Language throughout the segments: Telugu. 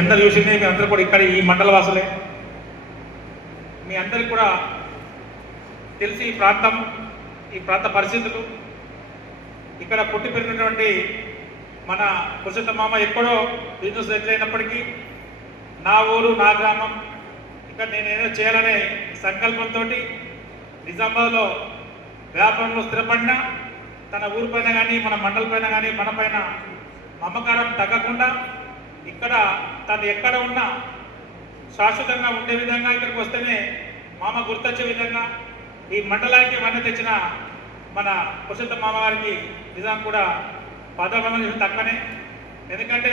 అందరు చూసింది, మీ అందరూ కూడా ఇక్కడ ఈ మండల వాసులే. మీ అందరికి కూడా తెలిసి ఈ ప్రాంత పరిస్థితులు, ఇక్కడ పుట్టి పెరిగినటువంటి మన పురుషోత్తమ మామ ఎక్కడో బిజినెస్ ఎట్లయినప్పటికీ నా ఊరు నా గ్రామం ఇక్కడ నేనేదో చేయాలనే సంకల్పంతో నిజామాబాద్లో వ్యాపారంలో స్థిరపడిన తన ఊరి పైన కానీ మన మండల పైన కానీ మన పైన మమకారం తగ్గకుండా ఇక్కడ తను ఎక్కడ ఉన్నా శాశ్వతంగా ఉండే విధంగా ఇక్కడికి వస్తేనే మామ గుర్తొచ్చే విధంగా ఈ మండలానికి వన్న తెచ్చిన మన పురుషోత్తమ మామ గారికి నిజాం కూడా పాదాభివందనం తక్కువనే. ఎందుకంటే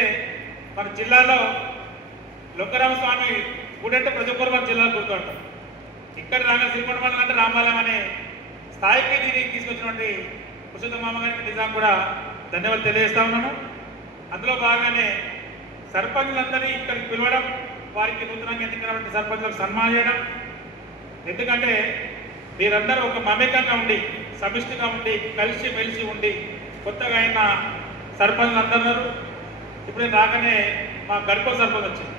మన జిల్లాలో లొక్కరామ స్వామి గుడి అంటే ప్రజాపూర్వం జిల్లాలో గుర్తుంటాం. ఇక్కడ రాగా శ్రీకొండ మండలం అంటే రామాలయం అనే స్థాయికి దీనికి తీసుకొచ్చినటువంటి పురుషోత్తమ మామ గారికి నిజాం కూడా ధన్యవాదాలు తెలియజేస్తా ఉన్నాను. అందులో భాగంగానే సర్పంచులందరినీ ఇక్కడికి పిలవడం, వారికి నూతనంగా ఎన్నికైనటువంటి సర్పంచులకు సన్మానం చేయడం. ఎందుకంటే మీరందరూ ఒక మమేకంగా ఉండి సమిష్టిగా ఉండి కలిసి మెలిసి ఉండి కొత్తగా అయిన సర్పంచులు అందరూ ఇప్పుడు రాగానే మా గడ్కో సర్పంచ్ వచ్చింది,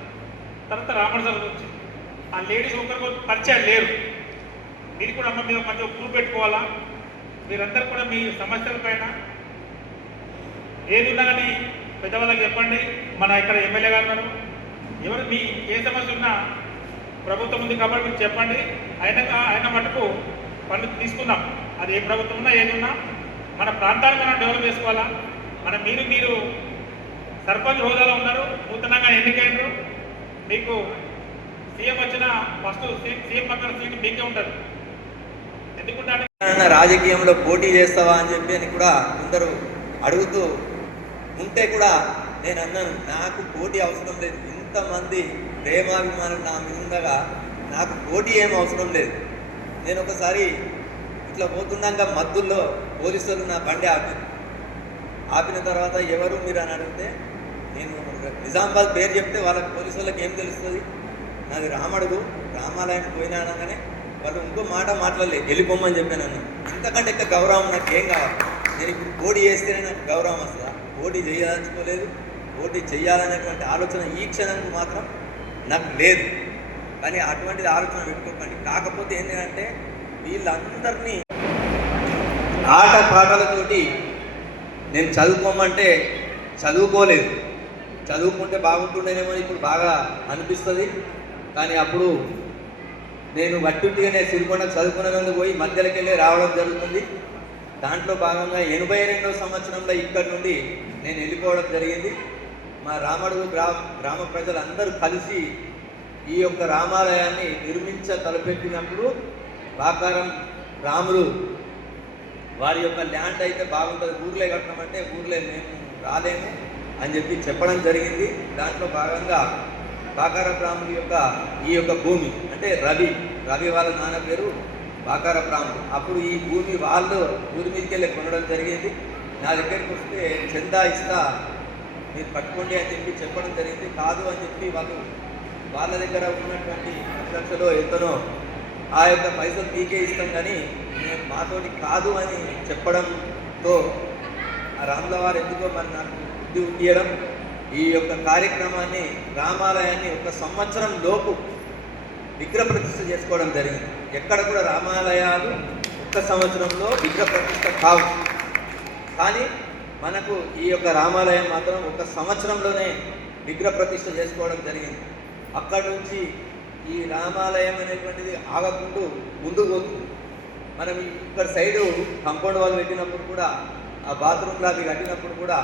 తర్వాత రామణ సర్పంచ్ వచ్చింది. ఆ లేడీస్ ఒకరికి పరిచయాలు లేరు. మీరు కూడా అమ్మ మీద మంచిగా గ్రూప్ పెట్టుకోవాలా. మీరందరూ కూడా మీ సమస్యల పైన ఏది ఉన్నా కానీ పెద్దవాళ్ళకి చెప్పండి. మన ఇక్కడ ఎమ్మెల్యే గారు ఉన్నారు, ఎవరు మీ ఏ సమస్య ఉన్నా ప్రభుత్వం ఉంది కాబట్టి మీరు చెప్పండి. ఆయన మటుకు పనులు తీసుకుందాం. అది ఏ ప్రభుత్వం ఉన్నా ఏది ఉన్నా మన ప్రాంతాన్ని మనం డెవలప్ చేసుకోవాలా. మీరు సర్పంచ్ హోదాలో ఉన్నారు, నూతనంగా ఎన్నికైనరు. మీకు సీఎం వచ్చిన ఫస్ట్ సీఎం పక్కన సీట్ మీకే ఉంటుంది. ఎందుకంటే రాజకీయంలో పోటీ చేస్తావా అని చెప్పి అని కూడా కొందరు అడుగుతూ ఉంటే కూడా నేను అన్నాను, నాకు పోటీ అవసరం లేదు. ఇంతమంది ప్రేమాభిమానులు నా మీద ఉండగా నాకు పోటీ ఏం అవసరం లేదు. నేను ఒకసారి ఇట్లా పోతుండగా మద్దుల్లో పోలీసులు నా బండి ఆపిన తర్వాత ఎవరు మీరు అని అడిగితే నేను నిజామాబాద్ పేరు చెప్తే వాళ్ళకి పోలీసు వాళ్ళకి ఏం తెలుస్తుంది, నాది రామడుగు రామాలయం పోయినా అనగానే వాళ్ళు ఇంకో మాట మాట్లాడలేదు, వెళ్ళిపోమని చెప్పాను. నన్ను ఇంతకంటే ఇంకా గౌరవం నాకు ఏం కావాలి? నేను ఇప్పుడు పోటీ చేస్తేనే నాకు గౌరవం వస్తుందా? పోటీ చేయదలుచుకోలేదు. పోటీ చేయాలనేటువంటి ఆలోచన ఈ క్షణంకు మాత్రం నాకు లేదు. కానీ అటువంటిది ఆలోచన పెట్టుకోకండి. కాకపోతే ఏంటంటే వీళ్ళందరినీ ఆట పాటలతోటి నేను చదువుకోమంటే చదువుకోలేదు. చదువుకుంటే బాగుంటుండేనేమో ఇప్పుడు బాగా అనిపిస్తుంది. కానీ అప్పుడు నేను వట్టిగానే సిరికొండకు చదువుకునేందుకు పోయి మధ్యలోకి వెళ్ళి రావడం జరుగుతుంది. దాంట్లో భాగంగా 82వ సంవత్సరంలో ఇక్కడి నుండి నేను వెళ్ళిపోవడం జరిగింది. మా రామడుగు గ్రామ ప్రజలందరూ కలిసి ఈ యొక్క రామాలయాన్ని తలపెట్టినప్పుడు బాకారం రాములు వారి యొక్క ల్యాండ్ అయితే బాగుంటుంది, ఊర్లే కట్టమంటే ఊర్లే మేము రాలేము అని చెప్పి చెప్పడం జరిగింది. దాంట్లో భాగంగా బాకారం రాముల యొక్క ఈ యొక్క భూమి అంటే రవి వాళ్ళ నాన్న పేరు బాకారం రాములు. అప్పుడు ఈ భూమి వాళ్ళు ఊరి మీదకి వెళ్ళి కొనడం జరిగింది. నా దగ్గరికి వస్తే చందా ఇస్తా మీరు పట్టుకోండి అని చెప్పి చెప్పడం జరిగింది. కాదు అని చెప్పి వాళ్ళ దగ్గర ఉన్నటువంటి 10 లక్షలు ఎంతనో ఆ యొక్క పైసలు మీకే ఇస్తాం, కానీ నేను మాతోటి కాదు అని చెప్పడంతో ఆ రాముల వారు ఎందుకో మరి నాకు బుద్ధి ఉండడం ఈ యొక్క కార్యక్రమాన్ని రామాలయాన్ని 1 సంవత్సరం లోపు విగ్రహ ప్రతిష్ఠ చేసుకోవడం జరిగింది. ఎక్కడ కూడా రామాలయాలు 1 సంవత్సరంలో విగ్రహ ప్రతిష్ఠ కావు. కానీ మనకు ఈ యొక్క రామాలయం మాత్రం 1 సంవత్సరంలోనే విగ్రహ ప్రతిష్ఠ చేసుకోవడం జరిగింది. అక్కడి నుంచి ఈ రామాలయం అనేటువంటిది ఆగకుండా ముందుకు పోతుంది. మనం ఇక్కడ సైడు కాంపౌండ్ వాళ్ళు పెట్టినప్పుడు కూడా ఆ బాత్రూమ్లో అవి కట్టినప్పుడు కూడా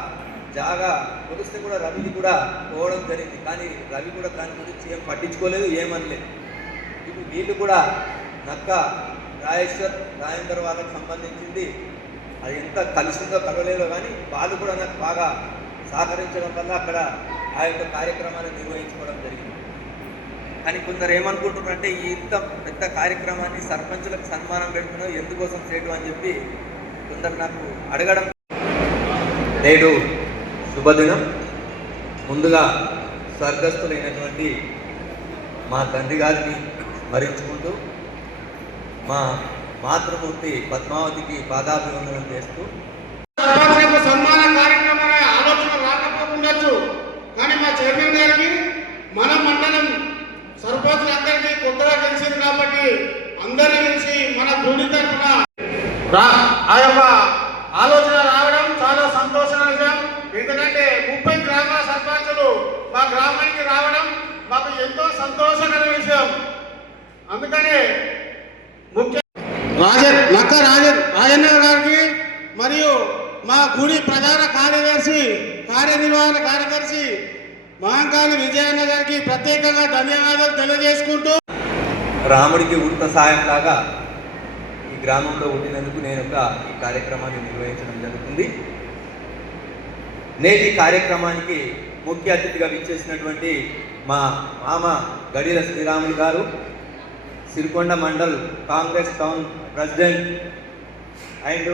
జాగా కొలిస్తే కూడా రవికి కూడా పోవడం జరిగింది. కానీ రవి కూడా దాని గురించి ఏం పట్టించుకోలేదు, ఏమనలేదు. ఇప్పుడు వీళ్ళు కూడా నక్క రాజేందర్ వాళ్ళకి సంబంధించింది అది ఎంత కలిసిందో కలవలేదో, కానీ వాళ్ళు కూడా నాకు బాగా సహకరించడం వల్ల అక్కడ ఆ యొక్క కార్యక్రమాన్ని నిర్వహించుకోవడం జరిగింది. కానీ కొందరు ఏమనుకుంటున్నారంటే ఇంత పెద్ద కార్యక్రమాన్ని సర్పంచులకు సన్మానం పెడుతున్నావు ఎందుకోసం చేయడం అని చెప్పి కొందరు నాకు అడగడం. నేడు శుభదినం. ముందుగా స్వర్గస్థులైనటువంటి మా తండ్రి గారిని స్మరించుకుంటూ మా మాతృమూర్తి పద్మావతికి పాదాభివందనం చేస్తూ సన్మాన కార్యక్రమాల ఆలోచన రాకపోతుండొచ్చు, కానీ మా చైర్మన్ గారికి మన మండలం సర్పంచులందరికీ కొత్తగా తెలిసింది కాబట్టి అందరినీ కలిసి మన గుడి తరఫున ఆ యొక్క ఆలోచన రావడం చాలా సంతోషమైన విషయం. ఎందుకంటే 30 గ్రామాల సర్పంచులు మా గ్రామానికి రావడం మాకు ఎంతో సంతోషకర విషయం. అందుకనే ముఖ్య రాజన్న గారికి మరియు మా గుడి ప్రధాన కార్యనిర్వహణ కార్యదర్శి మహంకాళి విజయన్న గారికి ప్రత్యేకంగా ధన్యవాదాలు తెలియజేసుకుంటూ, రాముడికి ఉడత సాయం లాగా ఈ గ్రామంలో ఉండినందుకు నేను ఈ కార్యక్రమాన్ని నిర్వహించడం జరుగుతుంది. నేటి కార్యక్రమానికి ముఖ్య అతిథిగా విచ్చేసినటువంటి మా మామ గడిల శ్రీరాములు గారు, Sirikonda mandal Congress town president, and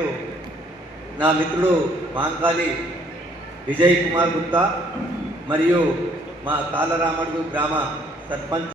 నా మిత్రుడు మాంకాళి విజయ్ కుమార్ గుప్తా, మరియు మా తాళరామడుగు గ్రామ సర్పంచ్